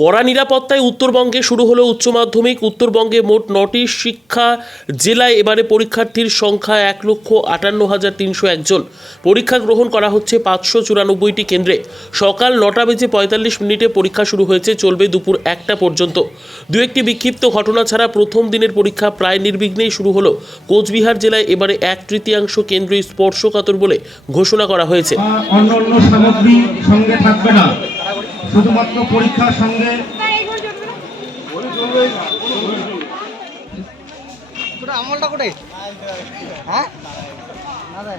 কড়া নিরাপত্তায় উত্তরবঙ্গে শুরু হলো উচ্চ মাধ্যমিক। উত্তরবঙ্গে মোট নটি শিক্ষা জেলায় এবারে পরীক্ষার্থীর সংখ্যা এক লক্ষ আটান্ন হাজার তিনশো একজন পরীক্ষা গ্রহণ করা হচ্ছে পাঁচশো চুরানব্বইটি কেন্দ্রে। সকাল নটা বেজে পঁয়তাল্লিশ মিনিটে পরীক্ষা শুরু হয়েছে, চলবে দুপুর একটা পর্যন্ত। দু একটি বিক্ষিপ্ত ঘটনা ছাড়া প্রথম দিনের পরীক্ষা প্রায় নির্বিঘ্নেই শুরু হলো। কোচবিহার জেলায় এবারে এক তৃতীয়াংশ কেন্দ্রই স্পর্শকাতর বলে ঘোষণা করা হয়েছে। অন্য অন্য সামগ্রী সঙ্গে থাকবে না। শুধুমাত্র পরীক্ষার সঙ্গে আমলটা হ্যাঁ? না রে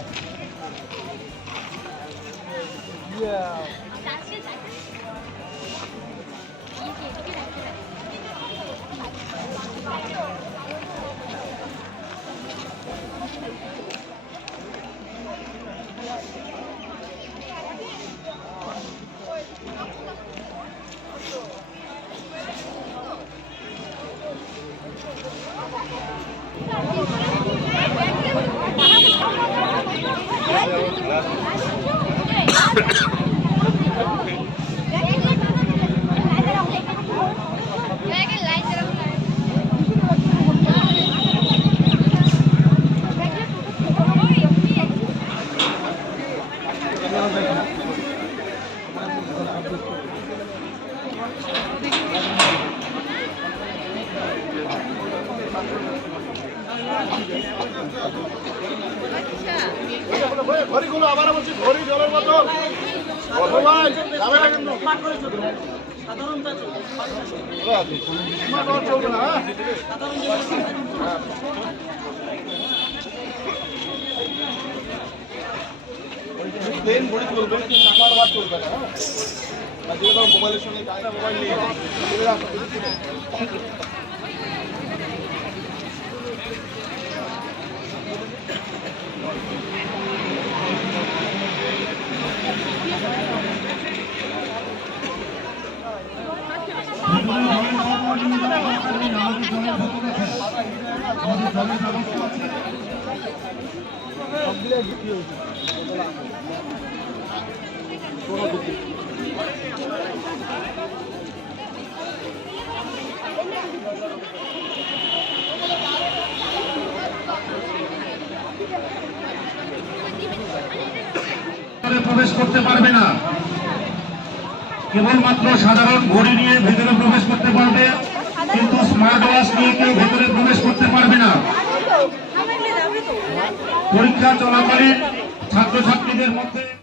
ঘড়িগুলো আবার কিন্তু চলবে না প্লেন ঘড়ি চলবে স্মার্ট ওয়াচ চলবে না হ্যাঁ যেগুলো মোবাইলের সঙ্গে মোবাইল নিয়ে এগুলো আপনার বুঝতে হবে। ভেতরে প্রবেশ করতে পারবে না। কেবলমাত্র সাধারণ ঘড়ি নিয়ে ভেতরে প্রবেশ করতে পারবে, কিন্তু স্মার্ট ওয়াচ নিয়ে কেউ ভেতরে প্রবেশ করতে পারবে না। পরীক্ষা চলাকালীন ছাত্রছাত্রীদের মধ্যে